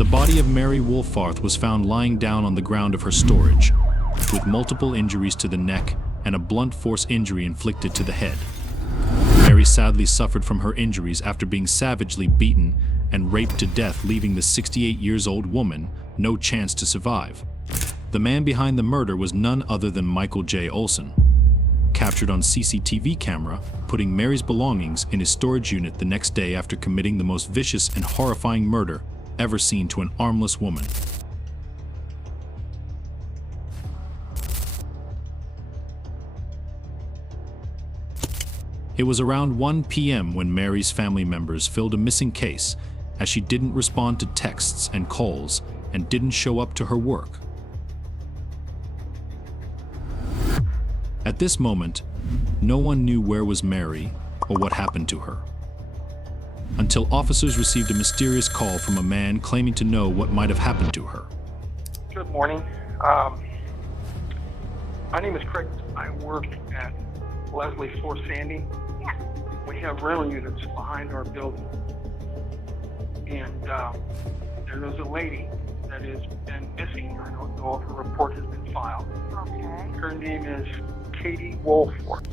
The body of Mary Woolfarth was found lying down on the ground of her storage, with multiple injuries to the neck and a blunt force injury inflicted to the head. Mary sadly suffered from her injuries after being savagely beaten and raped to death, leaving the 68-year-old woman no chance to survive. The man behind the murder was none other than Michael J. Olson, captured on CCTV camera, putting Mary's belongings in his storage unit the next day after committing the most vicious and horrifying murder ever seen to an armless woman. It was around 1 p.m. when Mary's family members filled a missing case, as she didn't respond to texts and calls and didn't show up to her work. At this moment, no one knew where was Mary or what happened to her, until officers received a mysterious call from a man claiming to know what might have happened to her. Good morning. My name is Craig. I work at Leslie Fort Sandy. We have rental units behind our building. And there is a lady that has been missing. I don't know if a report has been filed. Okay. Her name is Katie Woolfarth.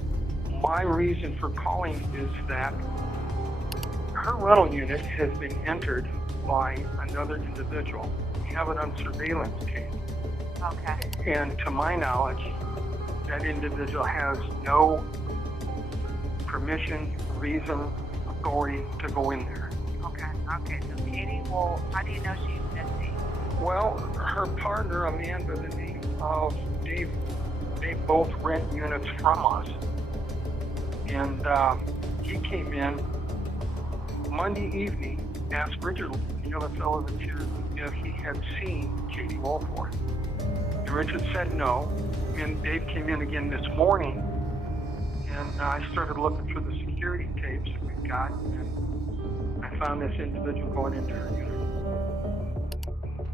My reason for calling is that her rental unit has been entered by another individual. We have it on surveillance case. Okay. And to my knowledge, that individual has no permission, reason, authority to go in there. Okay. Okay. So Katie, well, how do you know she's missing? Well, her partner, a man by the name of Dave, they both rent units from us. And he came in Monday evening, asked Richard, the other fellow that's here, if he had seen Katie Woolfarth. And Richard said no. And Dave came in again this morning, and I started looking through the security tapes that we've got, and I found this individual going into her unit.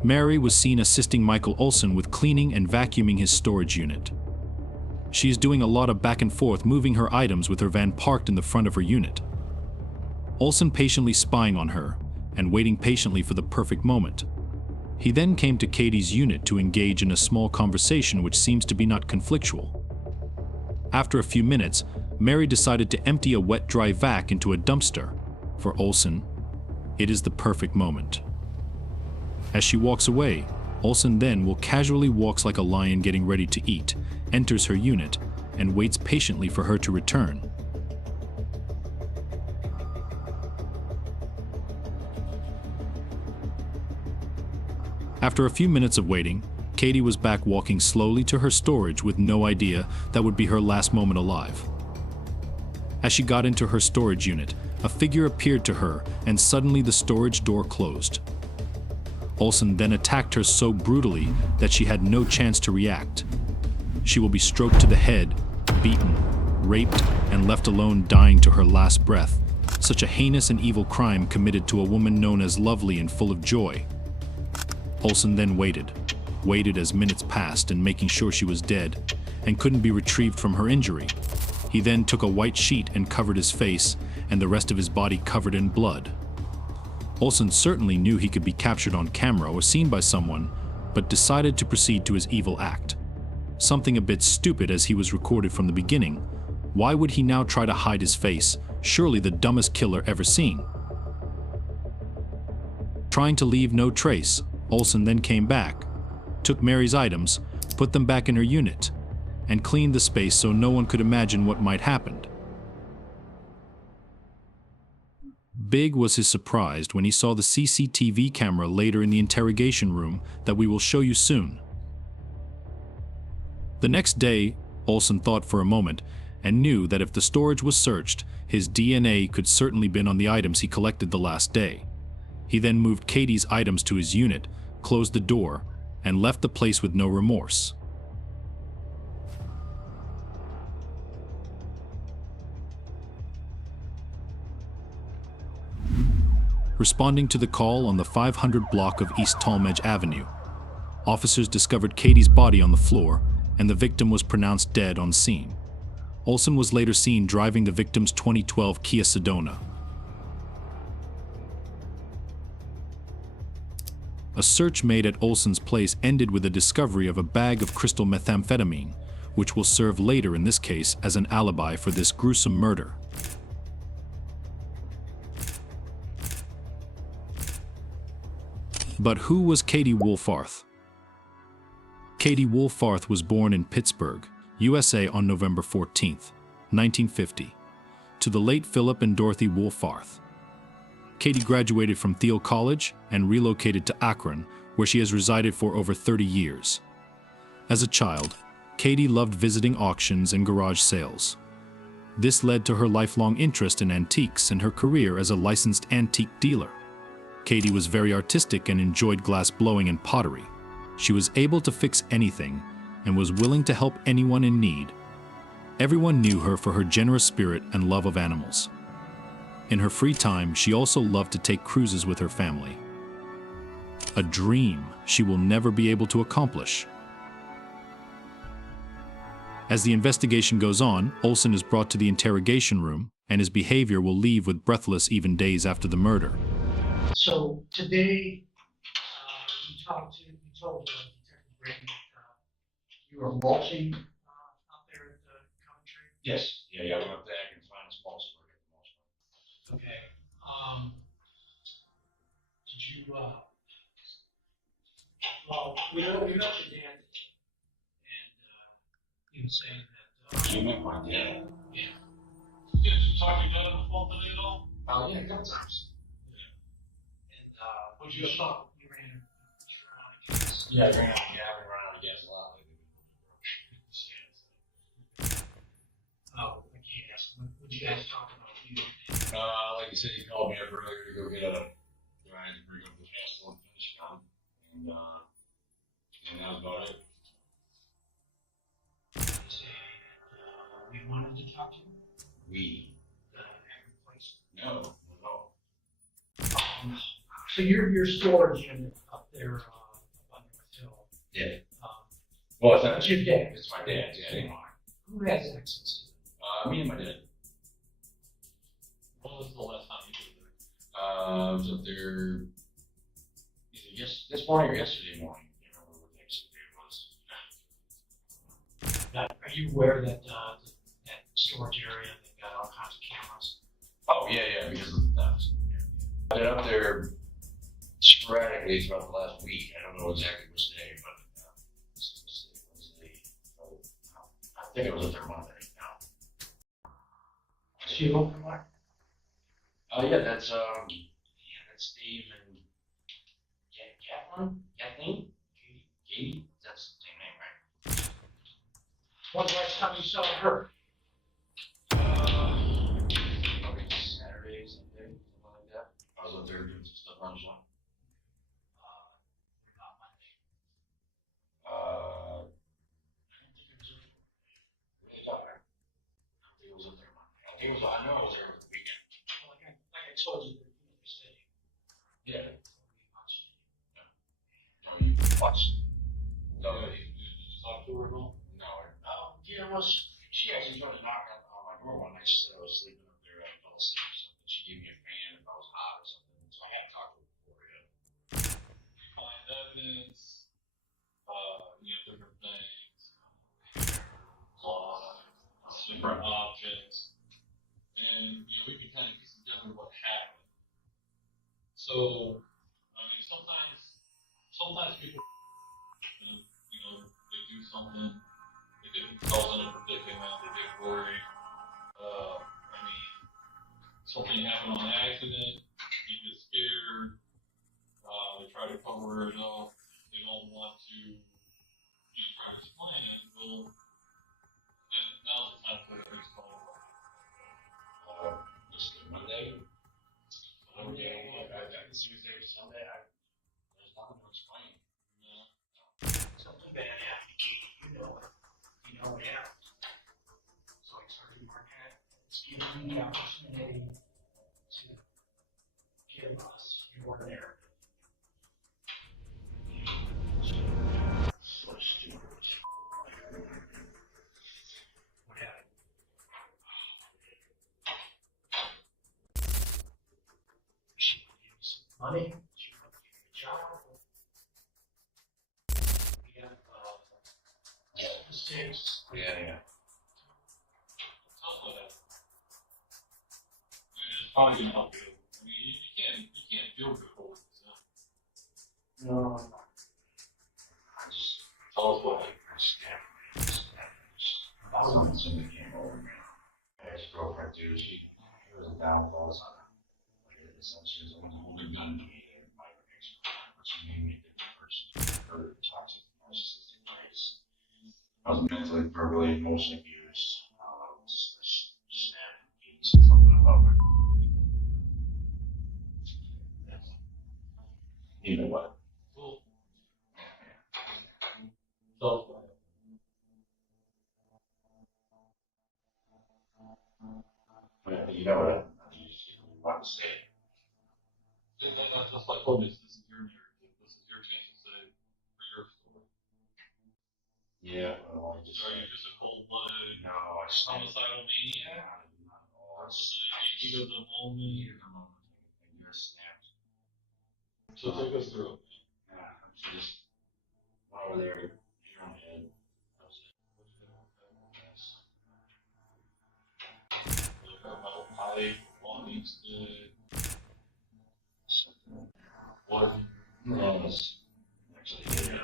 Mary was seen assisting Michael Olson with cleaning and vacuuming his storage unit. She is doing a lot of back and forth, moving her items with her van parked in the front of her unit. Olson patiently spying on her and waiting patiently for the perfect moment. He then came to Katie's unit to engage in a small conversation which seems to be not conflictual. After a few minutes, Mary decided to empty a wet-dry vac into a dumpster. For Olson, it is the perfect moment. As she walks away, Olson then will casually walks like a lion getting ready to eat, enters her unit, and waits patiently for her to return. After a few minutes of waiting, Katie was back walking slowly to her storage with no idea that would be her last moment alive. As she got into her storage unit, a figure appeared to her and suddenly the storage door closed. Olson then attacked her so brutally that she had no chance to react. She will be stroked to the head, beaten, raped, and left alone dying to her last breath. Such a heinous and evil crime committed to a woman known as lovely and full of joy. Olson then waited as minutes passed and making sure she was dead and couldn't be retrieved from her injury. He then took a white sheet and covered his face and the rest of his body covered in blood. Olson certainly knew he could be captured on camera or seen by someone, but decided to proceed to his evil act. Something a bit stupid as he was recorded from the beginning. Why would he now try to hide his face? Surely the dumbest killer ever seen. Trying to leave no trace, Olson then came back, took Mary's items, put them back in her unit, and cleaned the space so no one could imagine what might happen. Big was his surprise when he saw the CCTV camera later in the interrogation room that we will show you soon. The next day, Olson thought for a moment and knew that if the storage was searched, his DNA could certainly been on the items he collected the last day. He then moved Katie's items to his unit, closed the door, and left the place with no remorse. Responding to the call on the 500 block of East Tallmadge Avenue, officers discovered Katie's body on the floor, and the victim was pronounced dead on scene. Olson was later seen driving the victim's 2012 Kia Sedona. A search made at Olson's place ended with the discovery of a bag of crystal methamphetamine, which will serve later in this case as an alibi for this gruesome murder. But who was Katie Woolfarth? Katie Woolfarth was born in Pittsburgh, USA on November 14, 1950, to the late Philip and Dorothy Woolfarth. Katie graduated from Thiel College and relocated to Akron, where she has resided for over 30 years. As a child, Katie loved visiting auctions and garage sales. This led to her lifelong interest in antiques and her career as a licensed antique dealer. Katie was very artistic and enjoyed glass blowing and pottery. She was able to fix anything and was willing to help anyone in need. Everyone knew her for her generous spirit and love of animals. In her free time, she also loved to take cruises with her family. A dream she will never be able to accomplish. As the investigation goes on, Olson is brought to the interrogation room, and his behavior will leave with Breathless even days after the murder. So today, you told Detective Brady you were mulching out there at the country. Yes, yeah, I went up there, I can find a small spring at the most. Okay. Did you, well, we know your dad, and he was saying that. You met my dad? Yeah. Did you talk to your dad on the phone today at all? Oh, yeah, a couple times. And would you have thought you ran around against? Yeah, I've been around against a lot lately. Oh, I can't ask. What did you guys talk about? Like you said, he called me up earlier to go get a grind and bring up the asphalt finish gun, and that was about it. We wanted to talk to you. We? Place. No, no. So your storage unit up there up on North Hill. Yeah. Well, it's not. It's your dad. It's my dad's. Yeah, I didn't want Who has access to it. Me and my dad. When was the last time you were I was up there either this morning or yesterday morning. I can't remember what the next day was. there? Are you aware that that storage area they've got all kinds of cameras? Oh, yeah, because of the thefts. I've been up there sporadically throughout the last week. I don't know exactly which day, but I think it was up there Monday now. She open what? Yeah, that's Steve and Kathleen? Katie? That's the same name, right? When's the last time you saw her? Probably Saturday, Sunday, something like that. I was up there doing some stuff on the shop. Not Monday. I don't think it was up there. Really thought I don't think it was up there Monday. I know it was there over the weekend. Well, like I told you, you're sitting. Yeah. No, you watched? No, you talked to her at all? No. Yeah, well, she actually tried to knock on my door one night. She said I was sleeping up there. I fell asleep or something. She gave me a fan if I was hot or something. So I hadn't talked to her before yet. Find evidence, different things, different objects, and we can kind of piece together what happened. So, I mean, sometimes people, they do something, they get themselves in a predicament, they get worried. I mean, something happened on accident, you get scared, they try to cover it up, they don't want to try to explain it. Well, and now's the time to explain it. This Monday? Monday, Tuesday, Sunday, there's nothing to explain. Something bad happened, Katie. You know it. You know it happened. So I started working at it. It's giving me the opportunity to give us your narrative. So stupid. What happened? She gave me some money. She gave me a job. Yeah. It's probably gonna help you. I mean, you can't feel good holding this in. No. I just tell us what I just somebody came over me. My ex-girlfriend too, she was a downfall son. Like essentially was the one holding a gun to me and my ex-girlfriend, which made me a different person. Her toxic narcissistic traits. I was mentally, verbally, emotionally abused. Just snap. He said something about my. You know what? Well, self You know what? You just want to say. that's just like, oh, this is your narrative. This is your chance to say for your story. Yeah, well, I just. Are you just a cold-blooded No, I just. homicidal maniac? Not at all. It's Just a heat of the moment. heat of the moment. And you're snapped. So take us through it. Yeah, I'm just went over there, your own head. That was it. Like about pipe, belongings to what? No, it's actually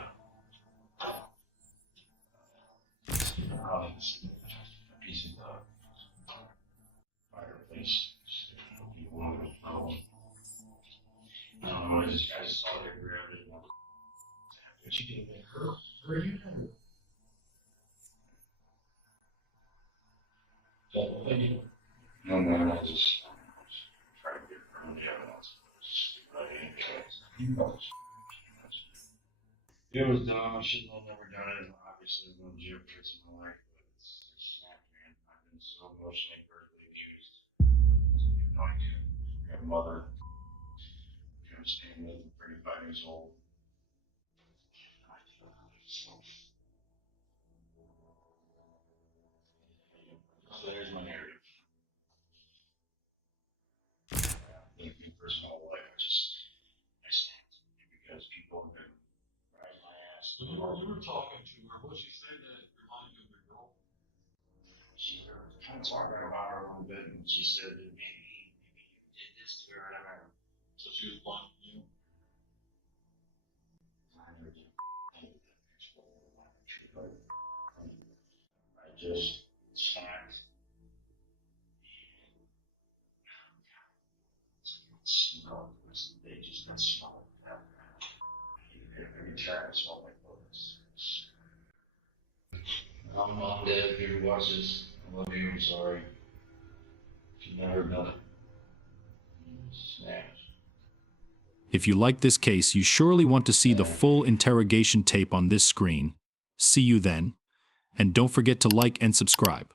a piece of the fireplace. You want to know. No, I just saw it, grabbed it. But you didn't make her. Where are you headed? No, I just tried to get from the evidence. It was dumb. I shouldn't have never done it. Obviously, there's no jail tricks in my life, but it's snapped, man. I've been so emotionally, verbally abused. You have no idea. Your mother, you understand, me, 35 years old. So there's my narrative. In personal life, I snapped because people have been riding my ass. When you were talking to her, what she said that reminded you of the girl? She was kind of talking about her a little bit, and she said that maybe you did this to her, whatever. So she was blunt you. I never did. I just snapped. They just got smelled. Every time I smell like bullets. Mom, Dad, if you ever watch this, I love you, I'm sorry. You've never done it. Snapped. If you like this case, you surely want to see the full interrogation tape on this screen. See you then, and don't forget to like and subscribe.